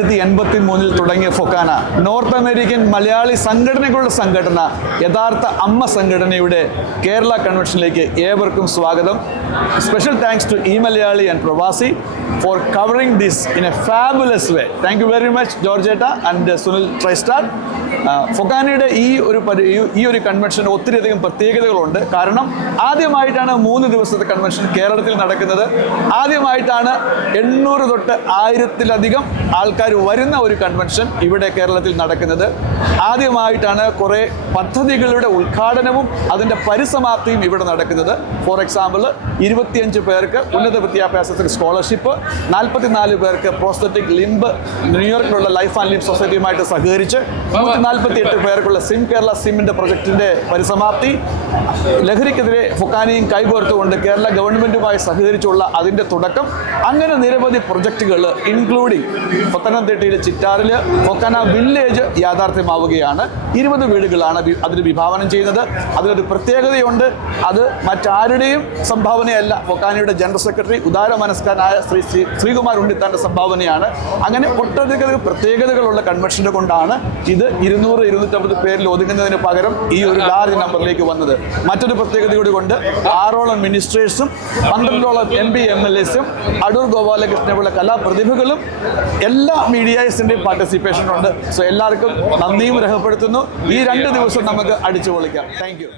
1983 തുടങ്ങിയ FOKANA north American Malayali സംഘടനകളുടെ സംഘടന, യഥാർത്ഥ അമ്മ സംഘടനയുടെ കേരള കൺവെൻഷനിലേക്ക് ഏവർക്കും സ്വാഗതം. സ്പെഷ്യൽ താങ്ക്സ് ടു ഇ-മലയാളി ആൻഡ് പ്രവാസി for covering this in a fabulous way. Thank you very much, Georgetta and Sunil Tristar. ഫൊക്കാനയുടെ ഈ ഒരു കൺവെൻഷൻ ഒത്തിരിയധികം പ്രത്യേകതകളുണ്ട്. കാരണം ആദ്യമായിട്ടാണ് 3 ദിവസത്തെ കൺവെൻഷൻ കേരളത്തിൽ നടക്കുന്നത്. ആദ്യമായിട്ടാണ് 800 തൊട്ട് 1000-ലധികം ആൾക്കാർ വരുന്ന ഒരു കൺവെൻഷൻ ഇവിടെ കേരളത്തിൽ നടക്കുന്നത്. ആദ്യമായിട്ടാണ് കുറേ പദ്ധതികളുടെ ഉദ്ഘാടനവും അതിൻ്റെ പരിസമാപ്തിയും ഇവിടെ നടക്കുന്നത്. ഫോർ എക്സാമ്പിൾ 25 പേർക്ക് ഉന്നത വിദ്യാഭ്യാസത്തിന് സ്കോളർഷിപ്പ്, 44 പേർക്ക് പ്രോസ്തറ്റിക് ലിംബ് ന്യൂയോർക്കിലുള്ള ലൈഫ് ആൻഡ് ലിംബ് സൊസൈറ്റിയുമായിട്ട് സഹകരിച്ച് 148 പേർക്കുള്ള സിം കേരള സിമ്മിൻ്റെ പ്രൊജക്ടിൻ്റെ പരിസമാപ്തി, ലഹരിക്കെതിരെ ഫൊക്കാനയും കൈകോർത്തുകൊണ്ട് കേരള ഗവൺമെൻറ്റുമായി സഹകരിച്ചുള്ള അതിൻ്റെ തുടക്കം, അങ്ങനെ നിരവധി പ്രൊജക്റ്റുകൾ ഇൻക്ലൂഡിങ് പത്തനംതിട്ടയിലെ ചിറ്റാറിൽ ഫൊക്കാന വില്ലേജ് യാഥാർത്ഥ്യമാവുകയാണ്. 20 വീടുകളാണ് അതിന് വിഭാവനം ചെയ്യുന്നത്. അതിലൊരു പ്രത്യേകതയുണ്ട്, അത് മറ്റാരുടെയും സംഭാവനയല്ല. ഫൊക്കാനയുടെ ജനറൽ സെക്രട്ടറി ഉദാര മനസ്കനായ ശ്രീകുമാർ ഉണ്ണിത്താൻ്റെ സംഭാവനയാണ്. അങ്ങനെ ഒട്ടധികം പ്രത്യേകതകളുള്ള കൺവെൻഷനെ കൊണ്ടാണ് ഇത് 200-250 പേരിൽ ഒതുങ്ങുന്നതിന് പകരം ഈ ഒരു ലാർജ് നമ്പറിലേക്ക് വന്നത്. മറ്റൊരു പ്രത്യേകത കൂടി കൊണ്ട് 6ഓളം മിനിസ്റ്റേഴ്സും 12ഓളം MP MLAസും അടൂർ ഗോപാലകൃഷ്ണനെ പോലെ കലാപ്രതിഭകളും എല്ലാ മീഡിയാസിൻ്റെയും പാർട്ടിസിപ്പേഷൻ ഉണ്ട്. സോ എല്ലാവർക്കും നന്ദിയും രേഖപ്പെടുത്തുന്നു. ഈ 2 ദിവസം നമുക്ക് അടിച്ചു പൊളിക്കാം. Thank U.